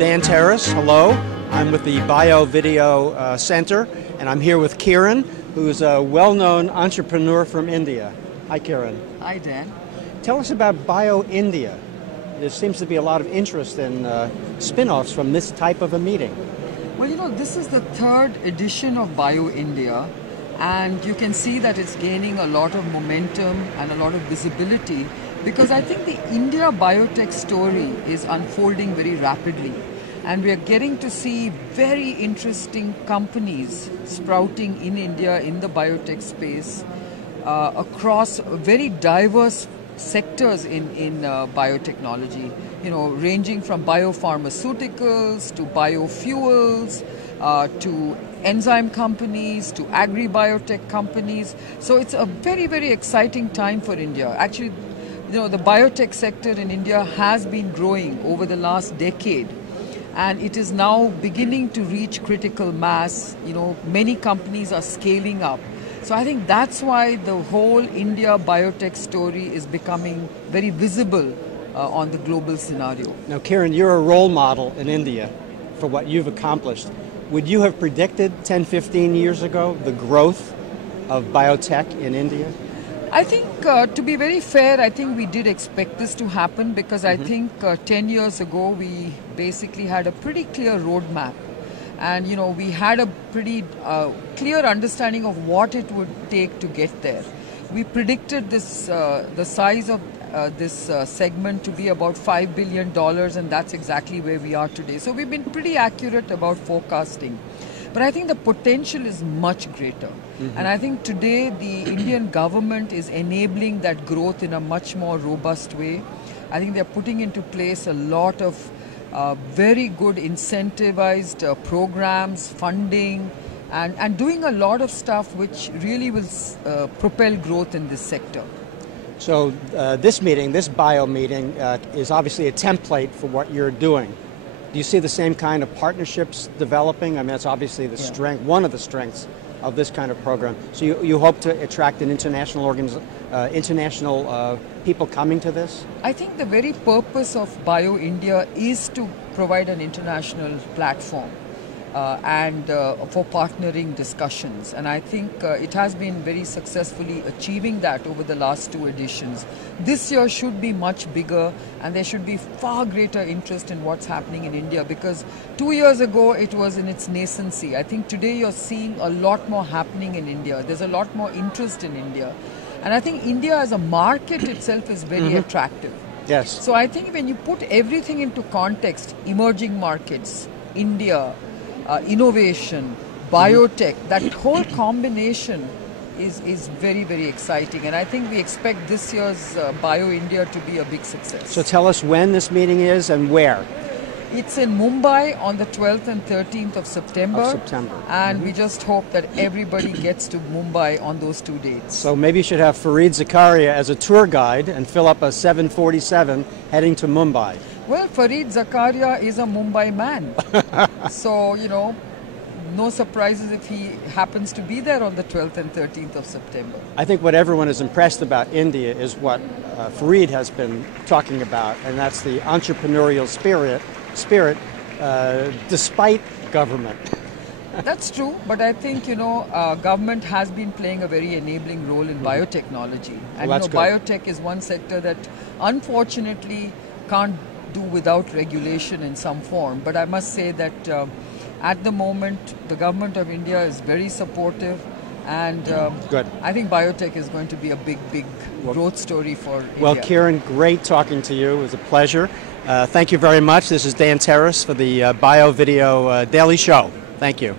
Dan Terrace, hello. I'm with the Bio Video Center, and I'm here with Kiran, who's a well-known entrepreneur from India. Hi, Kiran. Hi, Dan. Tell us about Bio India. There seems to be a lot of interest in spin-offs from this type of a meeting. Well, you know, this is the third edition of Bio India, and you can see that it's gaining a lot of momentum and a lot of visibility because I think the India biotech story is unfolding very rapidly. And we are getting to see very interesting companies sprouting in India in the biotech space across very diverse sectors in biotechnology, you know, ranging from biopharmaceuticals to biofuels to enzyme companies to agri-biotech companies. So it's a very, very exciting time for India. Actually, you know, the biotech sector in India has been growing over the last decade. And it is now beginning to reach critical mass. You know, many companies are scaling up. So I think that's why the whole India biotech story is becoming very visible on the global scenario. Now, Kiran, you're a role model in India for what you've accomplished. Would you have predicted 10, 15 years ago the growth of biotech in India? I think, to be very fair, I think we did expect this to happen because I think 10 years ago we basically had a pretty clear roadmap. And, you know, we had a pretty clear understanding of what it would take to get there. We predicted this, the size of this segment to be about $5 billion, and that's exactly where we are today. So we've been pretty accurate about forecasting. But I think the potential is much greater. And I think today the Indian government is enabling that growth in a much more robust way. I think they're putting into place a lot of very good incentivized programs, funding, and doing a lot of stuff which really will propel growth in this sector. So this meeting, this bio meeting, is obviously a template for what you're doing. Do you see the same kind of partnerships developing? I mean, that's obviously the strength, one of the strengths of this kind of program. So you hope to attract an international people coming to this? I think the very purpose of Bio India is to provide an international platform and for partnering discussions. And I think it has been very successfully achieving that over the last two editions. This year should be much bigger, and there should be far greater interest in what's happening in India because 2 years ago it was in its nascency. I think today you're seeing a lot more happening in India. There's a lot more interest in India. And I think India as a market itself is very attractive. Yes. So I think when you put everything into context, emerging markets, India, innovation, biotech, that whole combination is very, very exciting. And I think we expect this year's Bio India to be a big success. So tell us when this meeting is and where. It's in Mumbai on the 12th and 13th of September. And we just hope that everybody gets to Mumbai on those 2 dates. So maybe you should have Fareed Zakaria as a tour guide and fill up a 747 heading to Mumbai. Well, Fareed Zakaria is a Mumbai man. So, you know, no surprises if he happens to be there on the 12th and 13th of September. I think what everyone is impressed about India is what Fareed has been talking about, and that's the entrepreneurial spirit despite government. That's true, but I think, you know, government has been playing a very enabling role in biotechnology. And, well, you know, biotech is one sector that unfortunately can't do without regulation in some form. But I must say that at the moment, the government of India is very supportive. And I think biotech is going to be a big, big growth story for India. Well, Kiran, great talking to you. It was a pleasure. Thank you very much. This is Dan Terrace for the Bio Video Daily Show. Thank you.